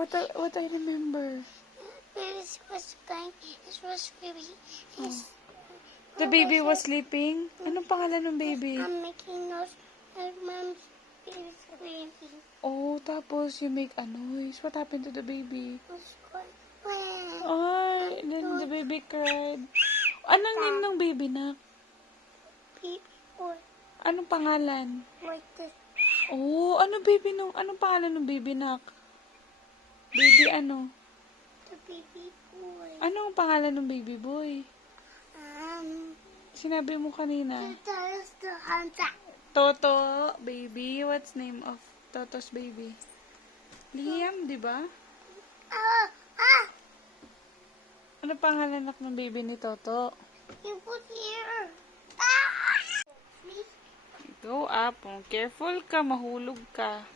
What I remember? Baby was crying. It was baby. The baby was sleeping? Anong pangalan ng baby? I'm making noise. And mom's baby screaming. Oh, tapos you make a noise. What happened to the baby? It's going. Ay, then the baby cried. Anong name ng baby, nak? People Anong pangalan? like this. Oh, anong pangalan ng baby, nak? Baby ano? The baby boy. Anong pangalan ng baby boy? Sinabi mo kanina. That is the hunter. Toto, baby. What's name of Toto's baby? Liam, di ba? Ano pangalan nak ng baby ni Toto? You put here. Please. Go up. Oh, careful ka, mahulog ka.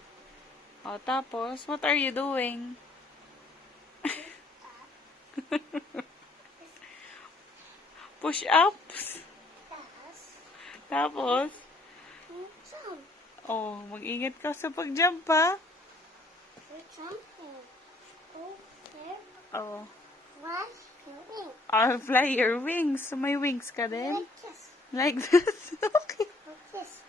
O, tapos, what are you doing? Push-ups. Yes. Tapos, Some. oh, mag-ingat ka sa pag-jump, ha? We're jumping. Oh, there. Oh. Flash your wing. I'll fly your wings. So, may wings ka din? Like this. Like this? Okay. Like this.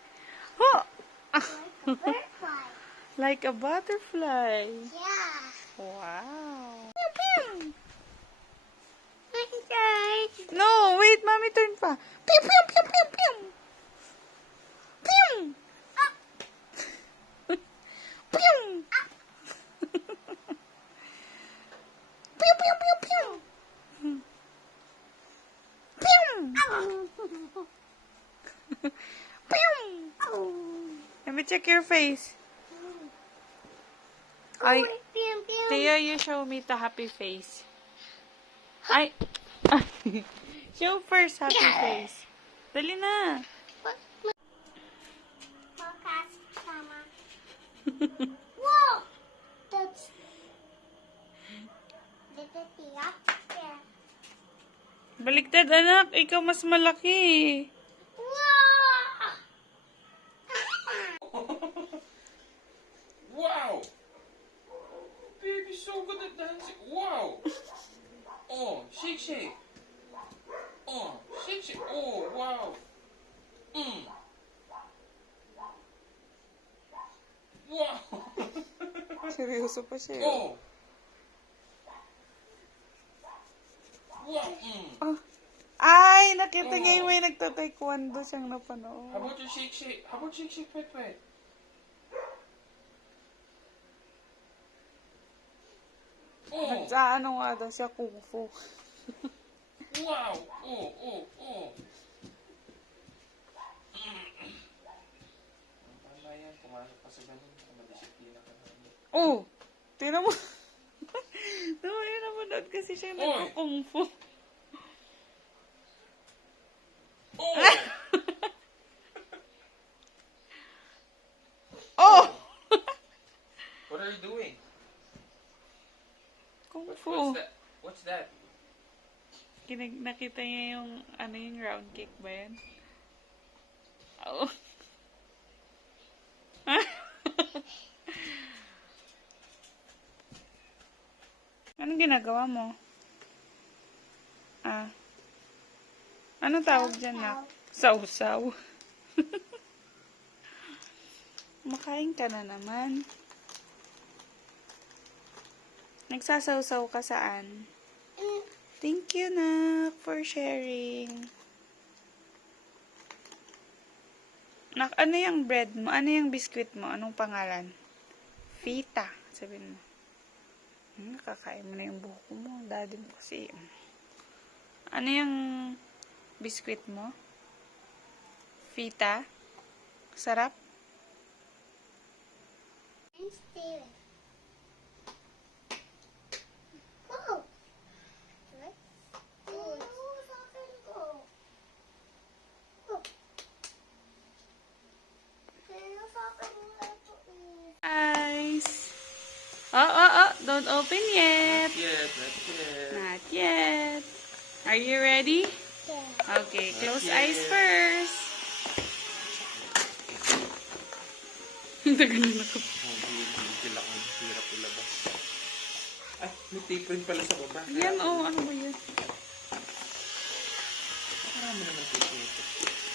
Oh. Like a butterfly. Like a butterfly. Yeah. Wow. Guys. No, wait, mommy, turn pa. Pew, pew, pew, pew, pew. Pew. Pew. Pew, pew, pew, pew. Pew. Pew. Let me check your face. Ay, Tia, you show me the happy face. Ay. Show first happy face. Dali na. Focus, Mama. Whoa! That's the up there. Baliktad, anak. Ikaw mas malaki. Whoa! Wow! Baby's so good at dancing. Wow! Oh, shake, shake. Oh, shake, shake. Oh, wow. Wow. Seryoso pa siya. Oh. Wow. Oh. Ay, nakita niya yung may nagta-taekwondo siyang napanood. How about your shake, shake? How about shake, shake, pet, pet? Oh. Sa ano nga daw siya, kung fu. Wow. Oh, oh, oh. Tama yan. Pumasok pa sa ganun. Madisiplina ka na. Oh! Tira mo. Tama yun, napanood kasi siya nagka-kung fu. Oh! Oh! What are you doing? Kung What's fu. that? What's that? Nakita niya yung, ano yung round cake ba yan? Oh. Anong ginagawa mo? Ah. Anong tawag dyan, nak? Sausaw. Makain ka na naman. Nagsasawsaw ka saan? Thank you, nak, for sharing. Nak, ano yung bread mo? Ano yung biscuit mo? Anong pangalan? Fita. Sabihin mo. Nakakain mo na yung buhok mo. Daddy mo kasi. Ano yung biscuit mo? Fita? Sarap? And Steven. Go. Guys. Oh. Don't open yet. Yes, not yet. Not yet. Are you ready? Yeah. Okay, close Not yet. eyes first. Tagal na Hindi lang ang hirap ilabas. Ay, may tape rin pala sa baba. Yan, oh, ano ba yun? Marami naman tape nito.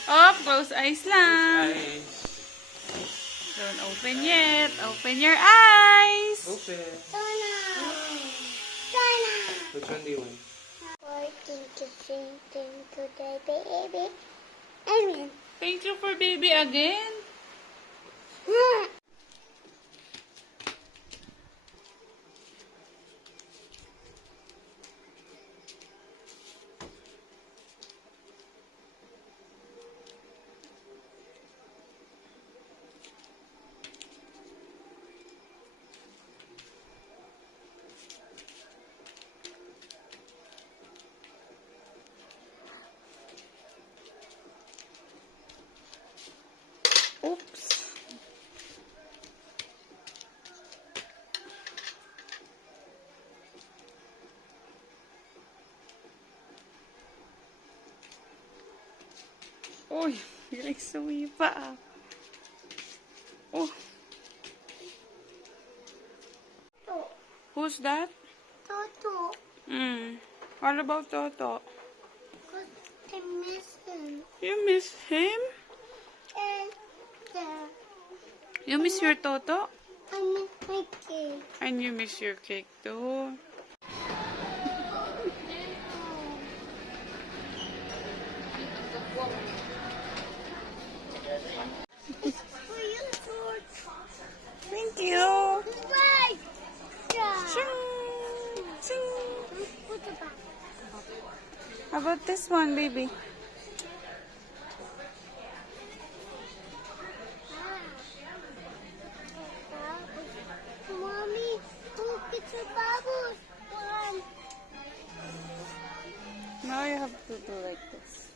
Oh, close eyes lang. Eyes. Don't open yet. Open your eyes. Open. Tona! Tona! Which one do you want? Working to sing to the baby. Amen. Thank you for baby again. Oops. Uy, nagsuwi pa ah. Oh, who's that? Toto. What about Toto? Because I miss him. You miss him? And You miss your Toto? I miss my cake. And you miss your cake too. For you, George. Thank you. Right. Ching, ching. Put it back. How about this one, baby? Mommy, look, it's a bubbles. One. Now you have to do like this.